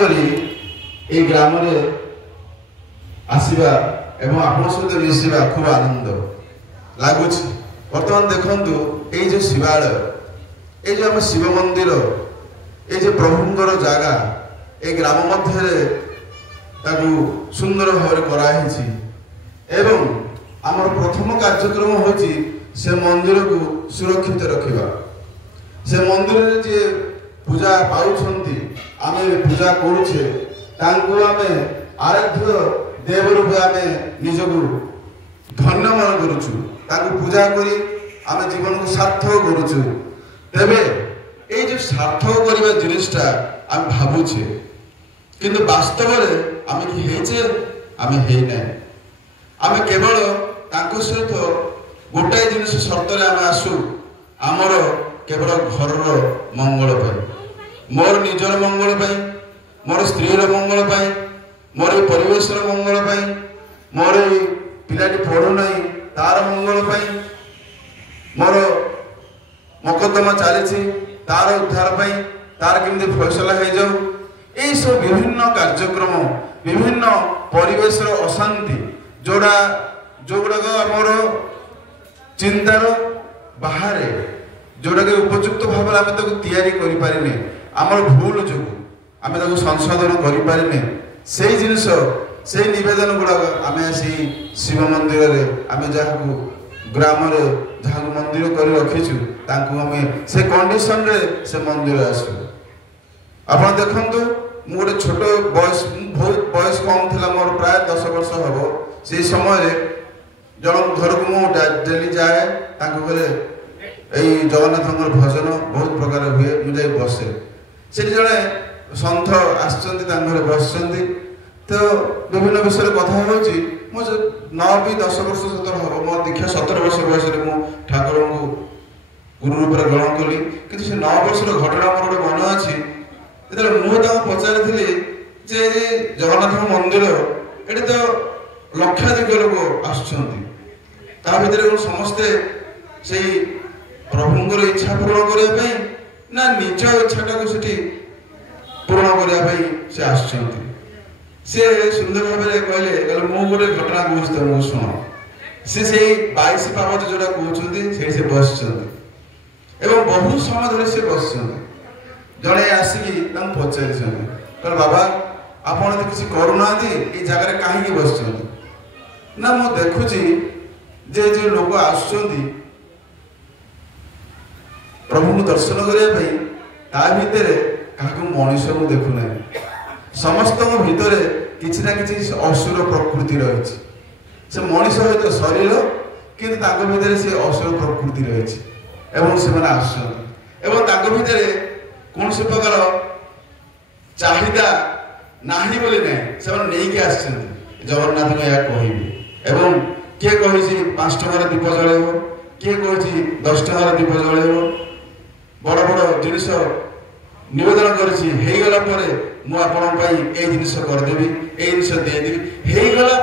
करी ए ग्राम रे आसीबा एवं आपन सहित मिसिबा खूब आनंद लागुच। वर्तमान देखंतु ए जो शिवालय ए जो हम शिव मंदिर ए जो प्रभुंकर जागा ए ग्राम मध्य ताकू सुंदर भाव कराई एवं आमर प्रथम कार्यक्रम होची से मंदिर को सुरक्षित रखिबा। से मंदिर रे जे पूजा पाउछंती आमे पूजा करूछे तांको आमे आराध्य देव रूप आमे निजको धन्य मान करूछु तांको पूजा करी आमे जीवन को सार्थक करूछु। तेबे ए जो सार्थक करिबा जिनिसटा आमे भाबुछे किंतु वास्तव रे आमे कि हेचे आमे हेइ नै। आमे केवल तांको सहित गोटाए जिनिस शर्त रे आमे आसु आमर केवल घरर मंगल पाई मोर निजर मंगल पाई मोर स्त्रीर मंगल पाई मोर परिवेशर मंगल पाई मोर पिलाटी पढ़ु नहीं तार मंगल पाई मोर मकदमा चली तार उद्धार पाई तार केमती फैसला हो जाऊ। यही सब विभिन्न कार्यक्रम विभिन्न परिवेश अशांति जोड़ा जोगुड़ाक आमर चिंतार बाहर जोड़ा के उपयुक्त भाव आम तैयारी करें आमर भूल जो आम संशोधन करें से जिनस से नवेदन गुड़ाक आम शिव मंदिर आम जहाँ ग्राम जहाँ मंदिर कर रखीचु आम से कंडीशन रे से मंदिर आसु। आप देखु मु गोटे छोट बयस बहुत बयस कम थी मोर प्राय 10 वर्ष हम से समय जन घर को मुझे डेली जाए घरे यही जगन्नाथ भजन बहुत प्रकार हुए मुझे बसे से जड़े सन्थ आसरे बस तो विभिन्न विषय कथा मुझे 9 भी 10 वर्ष 17 हम मो दीक्षा 17 वर्ष बयस ठाकुर को गुरु रूप ग्रहण कली कि 9 वर्ष घटना मोर गोटे मन अच्छी जो मुझे पचारि जे जगन्नाथ मंदिर ये तो लक्षाधिक लोक आसर समस्ते से प्रभुंर इच्छा पूर्ण करने ना निज इच्छाटा को पूर्ण करने से आसुंदी। से सुंदर भाव कहले मु गोटे घटना कहूँ तुमको शुण से 22 पावच जोड़ा कहते से बस बहुत समय धरी से बस जड़े आसिकी पचार बाबा आपड़ तो किसी करूना ये जगह कहीं बस ना मु देखुची जे जो लोक आसुंदी प्रभु को दर्शन करने भितर क्या मनीष को देखुना समस्त भितर किसी ना कि असुर प्रकृति रही से मनीष सहित शरीर किंतु भितर से असुर प्रकृति रही से आसुँच भितर कौन से प्रकार चाहिदा नाही बोले नहीं से आस जगन्नाथ को यह कह किए कही 5 टकर दीप जल किए कही 10 टकर दीप जल बड़ बड़ जिनिस निवेदन करगला जिनिस करदेवी ये जिनिस देदेवी होगला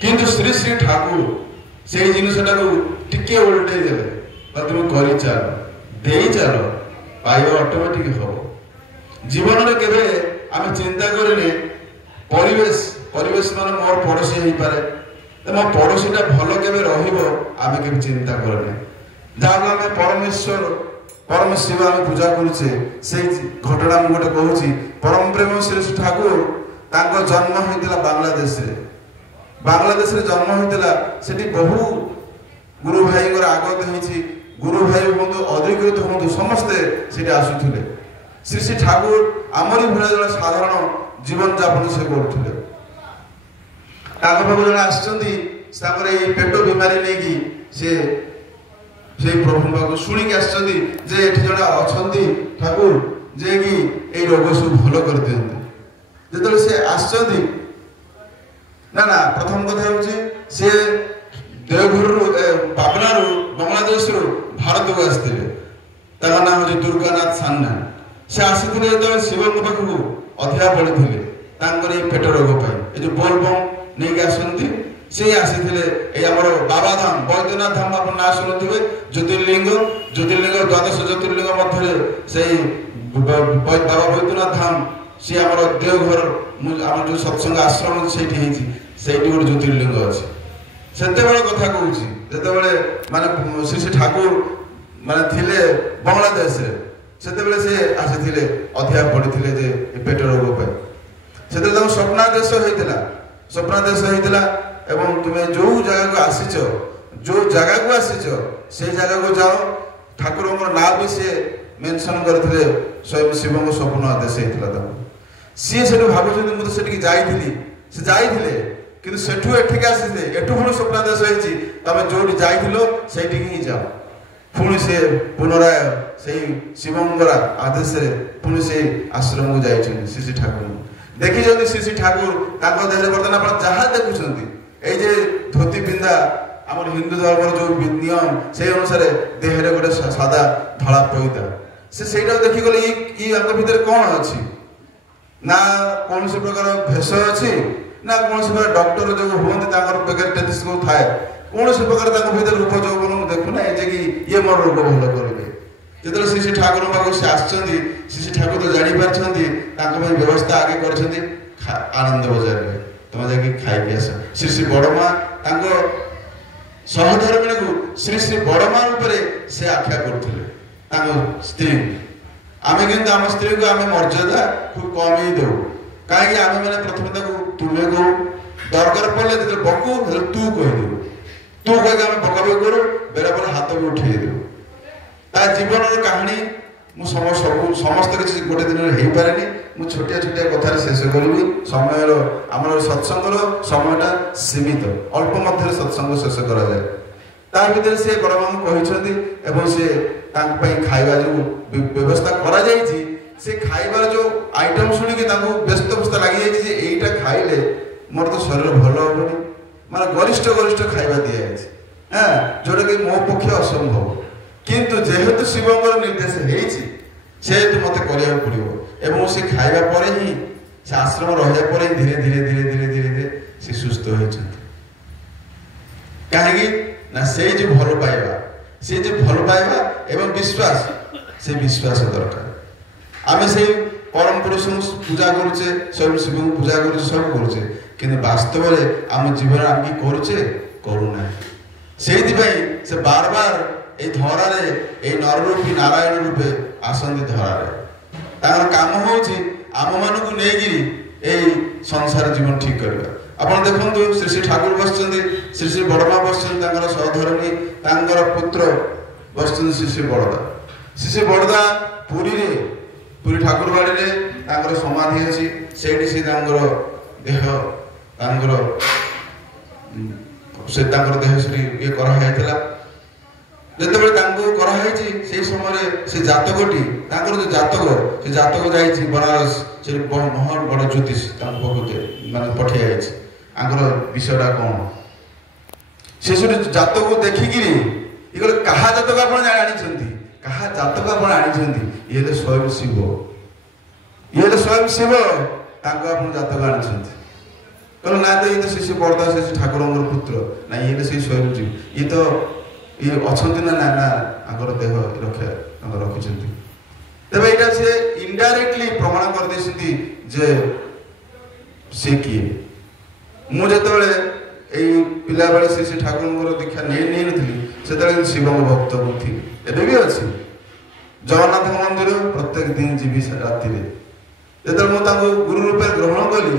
किंतु श्री श्री ठाकुर से जिनटा टिके उल्टे देवे तुम कर चल दे चल पाइबा ऑटोमेटिक हम जीवन में केवे आम चिंता करने परिवेश परिवेश मान मोर पड़ोशी हो पारे तो मो पड़ोशीटा भल के आम के चिंता करने जहाँ आम परमेश्वर परम शिव आम पूजा करुचे से घटना मुझे गोटे कहूँ परम प्रेम श्री ठाकुर जन्म होता बांग्लादेश जन्म होता से बहु गुरु भाई आगत होती गुरु भाई हूँ अधिकृत हूँ समस्ते से आसुले श्री श्री ठाकुर आमरी भाई जन साधारण जीवन जापन से करुले जन आसर पेट बीमारी नहीं से प्रभु पाक शुणिक आसुँच जड़े अच्छा ठाकुर जे कि ये रोग सब भल कर दिखते जो से आसुँच ना ना प्रथम कथा हूँ सी देवघर पाबना बांग्लादेश भारत को आसते नाम हूँ दुर्गानाथ सान्ना से आसी जो शिव पाखक अधिका पड़ते पेट रोग पाई जो बोलबम नहीं आसती से आसी आमर बाबा धाम बैद्यनाथ धाम आप ना शुणुवे ज्योतिर्लिंग ज्योतिर्लिंग द्वादश ज्योतिर्लिंग मध्य से बाबा बैद्यनाथ धाम सी आम देवघर आम जो सत्संग आश्रम से गोटे ज्योतिर्लिंग अच्छे से कथा कहूँ जो माने श्री श्री ठाकुर माने थिले बांग्लादेश से आसी अधिया पड़ते जे पेट रोग पे से स्वप्नादेश होता स्वप्नादेश होता एवं तुम्हें जो जगह को आसीच जो जगह को आसीच से जगह को जाओ ठाकुर ना भी सी मेनसन करते स्वयं शिव को स्वप्न आदेश होता सी से भावुँ मुझे जाइली से जाइए कि सेठू एठिक आसी एठू पुणी स्वप्नादेश होती तुम जो जाइल ही जाओ पुणी से पुनराय से शिवंकर आदेश पुणी से आश्रम को जाइए श्री श्री ठाकुर देखी श्री श्री ठाकुर देह बर्तमान आप जहाँ देखुं ये धोती पिंधा आम हिंदू धर्म जो नियम से अनुसार देहरे गोटे सादा धड़ा पैदा से देखी गले ये भितर कौन अच्छी ना कौन से प्रकार भेष अच्छी ना कौन से प्रकार डॉक्टर जो हमें टेलिस्कोप थाए कौन से प्रकार भर रूप यौवन देखुना ये कि ये मोर रोग भल करेंगे जो श्री श्री ठाकुर पाक से आसुँच श्री श्री ठाकुर तो जापारी व्यवस्था आगे कर आनंद बजार में तुम जाकि खाई आस श्री श्री बड़मा सहधर्मिणी को श्री श्री बड़मा रूप से आख्या करते स्त्री आम कि आम स्त्री को आम मर्यादा खूब कम ही दे कहीं आम मैंने प्रथम तुम्हें कहू दरकार पड़े जो बकू तू कहीदेव तू कह आम बकाबी करूँ बेला बेला हाथ भी उठे देव ता जीवन कहानी समस्त किसी गोटे दिन हो पारे मुझे छोटिया छोटिया कथार शेष करी समय आम सत्संग समयटा सीमित अल्प मध्य सत्संग शेष कराए ता भर से बड़मा कहते से खाइबा जो व्यवस्था करा जाइए से खाइबार जो आइटम शुणिकी व्यस्त व्यस्त लगी जाइए यहीटा खाइले मोर तो शरीर भल हेनी माने गरिष्ठ गरिष्ठ खाइबा दि जाए हाँ जोटा कि मो पक्ष असंभव किंतु जेहेतु शिवंकर निर्देश से मत करा पड़ो एवं से खाइबा पर ही से आश्रम रहा पर धीरे धीरे धीरे धीरे धीरे धीरे से सुस्थ होती कहीं ना से जो भल पाइबा से जो भल पाइबा एवं विश्वास से विश्वास दरकार आम से परम पुरुष पूजा करुचे स्वयं शिव को पूजा करुचे सब करुचे किंतु वास्तव में आम जीवन आम कि करुचे करूना से बार बार ये धरारे ये नररूपी नारायण रूपे आसंती धरारे काम हूँ आम मान को लेकिन संसार जीवन ठीक करवा आप देखो श्री श्री ठाकुर बस श्री श्री बड़मा बस सहधर्मी पुत्र बस श्री श्री बड़दा श्री श्री बड़दा पुरी ठाकुरबाड़ी समाधि अच्छी से देह देह श्री ये कराइला जिते कराई से समय से जातकटी जो जातक से जातक जाइए बनारस से महान बड़ ज्योतिष माने पठे आंकर विषयटा कौन से जातक को देखिकी ये क्या जातक आप जानी क्या जातक आप ये स्वयं शिव ये स्वयं शिव आप जातक आनी कहल ना तो ये तो श्री बड़दा श्री ठाकुर पुत्र ना ये से स्वयं जीव ये तो ये अच्छा ना ना ना आगर देह रक्षा रखी तेरे यहाँ से इनडायरेक्टली प्रमाण कर जे से किए मुझे पिला बेले श्री श्री ठाकुर दीक्षा नहीं नी से शिव भक्त थी एवं भी अच्छी जगन्नाथ मंदिर प्रत्येक दिन जीवी राति जो मुझे गुरु रूपे ग्रहण कली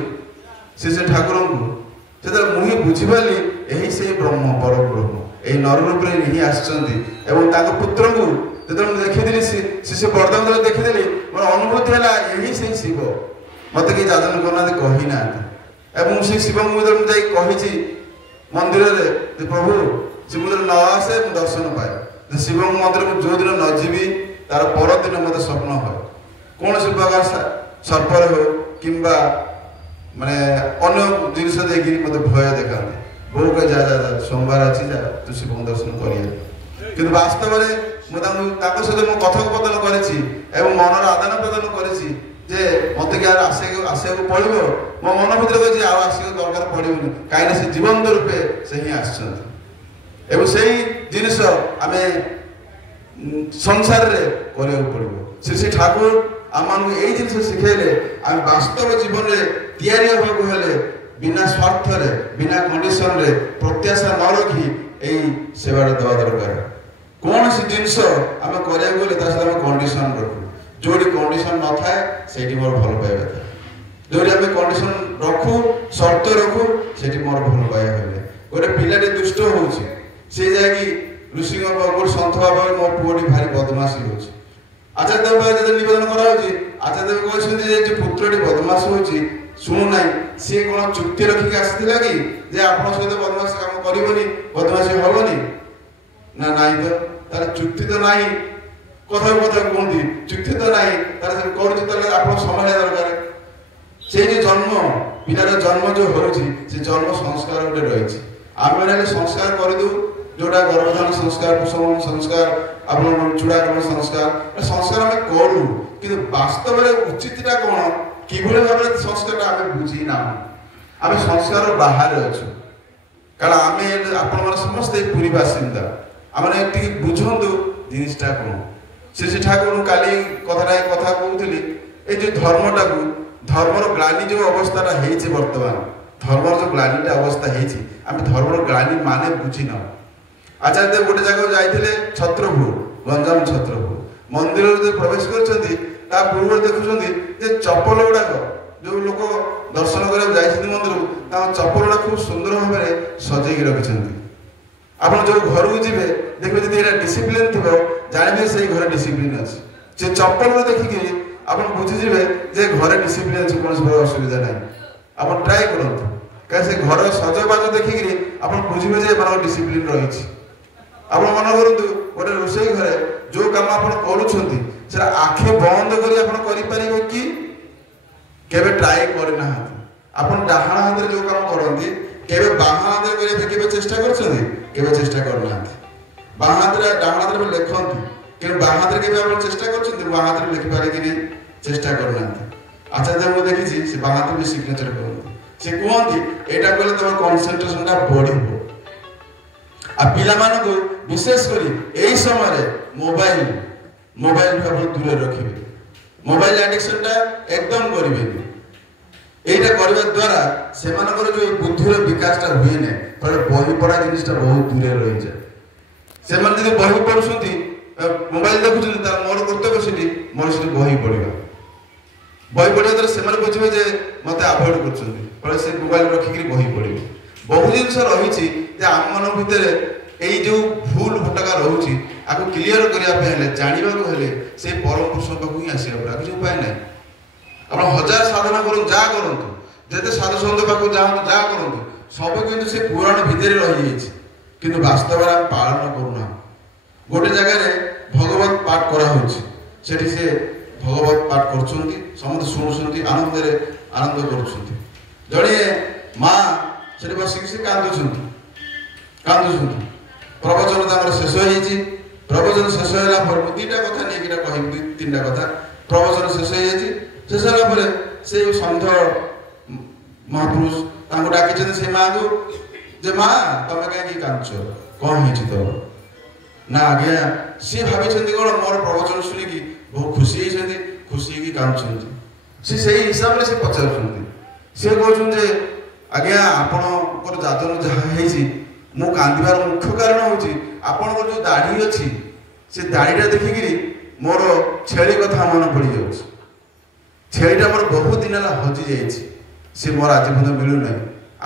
श्री श्री ठाकुर को मुझे बुझीपारि यही से ब्रह्म परम ब्रह्म यही नर रूप ही पुत्र को जो देखी श्री श्री बड़दा देखी मोर अनुभूति है यही से शिव मत कि जाजन करना कही ना श्री शिव मुझे कही मंदिर प्रभु शिवमंदिर न आसे दर्शन पाए शिव मंदिर को जो दिन न जीवी तार परदिन मत स्वप्न हो कौन से प्रकार सर्पर हो कि माने अन्य जिनस देखिए मत भय देखा बो कह जा जा सोमवार अच्छी जा तू शिव दर्शन करिए कि वास्तव में सहित मो कथोपकथन करी मनर आदान प्रदान करी मत क्या आसवा पड़ो मो मन भर कही आसक दरकार पड़ोनी कहीं से जीवंत रूपे से ही आसे जिनस आम संसार में करने पड़ो श्री श्री ठाकुर आम यही जिन शिखेले आम वास्तव जीवन में तैयारी होगा हेले बिना स्वार्थ रे बिना कंडीशन रे प्रत्याशा न रखी यही सेवा दवा दरकार कौन सी जिनस आम कर कंडीशन रखू जो कंडीशन न थाए से मोर भल पाइबा था जो आम कंडीशन रखू शर्त रखू से मोर भल पाइबा हेले गोटे पिलाटे दुष्ट होउछि से जाकी ऋषि गोटे सन्थ बाबा मो पुओटी भारी बदमाशी होउछि आचार्य देव जब निवेदन कराऊँगी आचार्य देव कहते पुत्रटी बदमाश होउछि शुणु ना सी कौन चुक्ति रखिक आसाला कि आप सहित बदमाशी काम करनी बदमाशी हेनी ना नाई तो तार चुक्ति तो ना कथा कथा कहते चुक्ति तो ना कर समय दरकार से जो जन्म पिलार जन्म जो होउछि से जन्म संस्कार गोटे रही आम मैंने संस्कार करदू जोटा गर्भधान संस्कार कुसुम संस्कार आप चूड़ाकरण संस्कार संस्कार आम करूँ कि वास्तव में उचितटा कौन कि भाव संस्कार आम बुझी ना आम संस्कार बाहर अच्छु कारण आम आप समस्ते पुरी बासिंदा आम बुझु जिनटा कौन से ठाकुर काली कथा कहती ये जो धर्मटा को धर्मर ग्लानी जो अवस्था है बर्तमान धर्मर जो ग्लानीटा अवस्था है आम धर्मर ग्लानी माने बुझी ना आचार्य देव गोटे जगह जाते छत्रपुर गंजाम छत्रपुर मंदिर जो प्रवेश कर पूर्व देखुं चपल गुड़ाक जो लोक दर्शन करा मंदिर चपल गुड़ा खूब सुंदर भाव में सजेक रखिंट आप जो घर को जी देखिए जी यहाँ डिसिप्लिन थी जानते से घर डिसिप्लिन अच्छी से चपल देखिकी आप बुझीजे जे घर डिसिप्लिन अच्छी कौन असुविधा ना आप ट्राए करूँ कहीं से घर सजबाज देखिकी आप बुझे जे डिसिप्लिन रही आप मन करूँ गोटे रोषे घरे जो कम आप कर आखि बंद कर कि केबे ट्राए करना आप डाहाण हाथ जो कम करती केबे बाहा हाथ करके चेष्टा कर चेष्टा करना बाहा हाथ डाहाण हाथ लिखती कि बाहा हाथ के चेष्टा कर बाहा हाथ लिखिपारे कि चेष्टा करना आचार्य मुझे देखी से बाहा हाथ भी सिग्नेचर करते से कहते यहाँ कले तुम कनसेंट्रेशन बढ़ आ पिला मानक विशेषकर यही समय मोबाइल मोबाइल भी आप दूर रखिए मोबाइल एडिक्शन टा एकदम करेंगे यहीटा करने द्वारा से जो बुद्धिर विकासटा हुए ना फल बही पढ़ा जिनटा बहुत दूर रही जाए से बही पढ़ुं मोबाइल देखुं मोर कर्तव्य से मोर से बही पढ़ा बही पढ़ा द्वारा से बुझे जे मत आभोड कर से मोबाइल रखिक बही पढ़े बहु जिन रही आम मन भितर यही जो भूल भटका रोचे आपको क्लीयर करने जानवा से परम पुरुष पाक ही आसला किसी उपाय ना आप हजार साधना करूँ जहाँ करूँ जिते साधु सन्त पाक जाऊँ जहाँ करूँ सब कितु से पुराण भितर रही कि वास्तव में पालन करूना गोटे जगह भगवत पाठ कराई से भगवत पाठ कर समस्त शुणुंट आनंद कर जड़े माँ से बसिक से कांदुंट प्रवचन शेष हो प्रवचन शेष होला दुईटा कथा नहीं कह तीन कथा प्रवचन शेष होला से सन्थ महापुरुष डाकी से माँ को जे माँ तुम कहीं कांच कौन हो तो ना आज्ञा सी भाई कौन मोर प्रवचन शुणिकी बहुत खुशी होती खुशी कांदुंट से हिसाब से पचार सी कहते आज्ञा आपण जातन जहाँ मु कांदार मुख्य कारण हूँ आपण जो दाढ़ी अच्छी से दाढ़ीटा देखिकी मोर छेली कथा मन पड़ जाऊँ छेलीटा मोर बहुत दिन है हजि जाए मोर आज पद मिलूना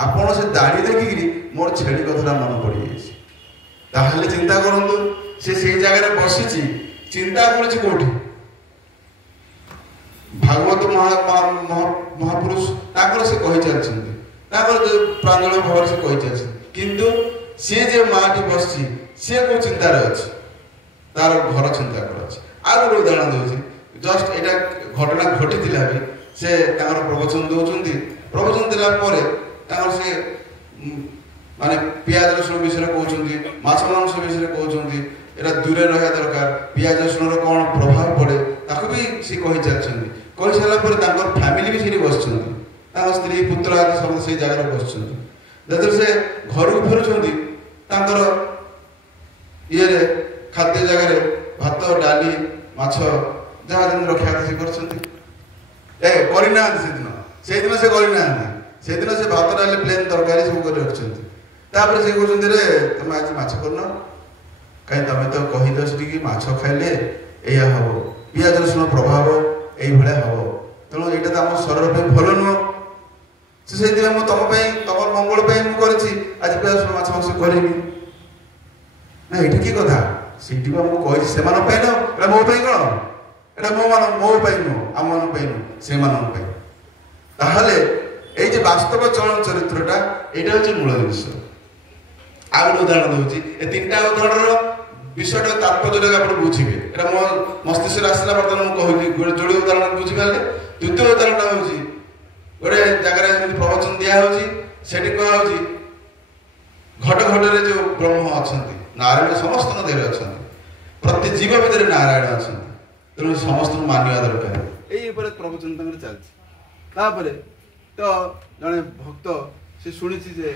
आपण से दाढ़ी देखिकी मोर छेली कथा मन पड़ जाए चिंता करूँ से जगह बसी चिंता करोटी भागवत महापुरुष से कही चलती प्रांजल भाव से कही चलती किंतु सी जे माटी बस सी को चिंतार अच्छी तार घर चिंता कर आ गोटे उदाहरण दूसरी जस्ट यहाँ घटना घटी भी से प्रवचन दौरान प्रवचन देला से माने पियाज रसुण विषय कहते माछ मांस विषय कहते यहाँ दूरे रहा दरकार पियाज रसुण कौन प्रभाव पड़े ताको भी सी कही चलती सारापर फैमिली भी से बस स्त्री पुत्र आदि सब से जगह बस जो से घर को फेरुंट ये खाद्य जगह भात डाली माछ ଯାହା ଯେମିତି ରକ୍ଷା କଥା ସେ କରିଛନ୍ତି କରିନାହାନ୍ତି ସେଦିନ ସେ କରିନାହାନ୍ତି ସେଦିନ ସେ ଭାତ ଡାଲି ପ୍ଲେନ୍ ତରକାରୀ ସବୁ କରି ରଖିଛନ୍ତି ତାପରେ ସେ କହୁଛନ୍ତି ରେ ତମେ ଆଜି ମାଛ କରୁନ କାହିଁ ତମେ ତ କହିଦିଅ ସେଠିକି ମାଛ ଖାଇଲେ ଏଇଆ ହବ ପିଆଜ ରସୁଣ ପ୍ରଭାବ ଏଇଭଳିଆ ହବ ତେଣୁ ଏଇଟା ତ ଆମ ଶରୀର ପାଇଁ ଭଲ ନୁହଁ ସେ ସେଇଥିପାଇଁ ମୁଁ ତମ ପାଇଁ ତମର ମଙ୍ଗଳ ପାଇଁ ମୁଁ କରିଛି ଆଜି ପିଆଜ ରସୁଣ ମାଛ ମାଂସ କରିବି ନା ଏଇଟା କି କଥା ସେଇଠି ବା ମୁଁ କହିଛି ସେମାନଙ୍କ ପାଇଁ ନା ଏଇଟା ମୋ ପାଇଁ କଣ এটা ମୋ ପାଇଁ ନୁହଁ ଆମମାନଙ୍କ ପାଇଁ ନୁହଁ ସେମାନଙ୍କ ପାଇଁ ତାହେଲେ ଏଇ ଯେ ବାସ୍ତବ ଚଳନ ଚରିତ୍ରଟା ଏଇଟା ହଉଛି ମୂଳ ଜିନିଷ ଆଉ ଗୋଟେ ଉଦାହରଣ ଦଉଛି ଏ ତିନିଟା ଉଦାହରଣର ବିଷୟଟା ତାତ୍ପର୍ଯ୍ୟଟା ଆପଣ ବୁଝିବେ ଏଇଟା ମୋ ମସ୍ତିଷ୍କରେ ଆସିଲା ବର୍ତ୍ତମାନ ମୁଁ କହିଲି ଗୋଟେ ଯୋଡ଼ିଏ ଉଦାହରଣ ବୁଝିପାରିଲେ ଦ୍ୱିତୀୟ ଉଦାହରଣଟା ହେଉଛି ଗୋଟେ ଜାଗାରେ ଯେମିତି ପ୍ରବଚନ ଦିଆହେଉଛି ସେଠି କୁହାହେଉଛି ଘଟ ଘଟରେ ଯେଉଁ ବ୍ରହ୍ମ ଅଛନ୍ତି ନାରାୟଣ ସମସ୍ତଙ୍କ ଦେହରେ ଅଛନ୍ତି ପ୍ରତି ଜୀବ ଭିତରେ ନାରାୟଣ ଅଛନ୍ତି ତେଣୁ ସମସ୍ତଙ୍କୁ ମାନିବା ଦରକାର ଏଇ ଉପରେ ପ୍ରବଚନ ତାଙ୍କର ଚାଲିଛି ତାପରେ ତ ଜଣେ ଭକ୍ତ ସେ ଶୁଣିଛି ଯେ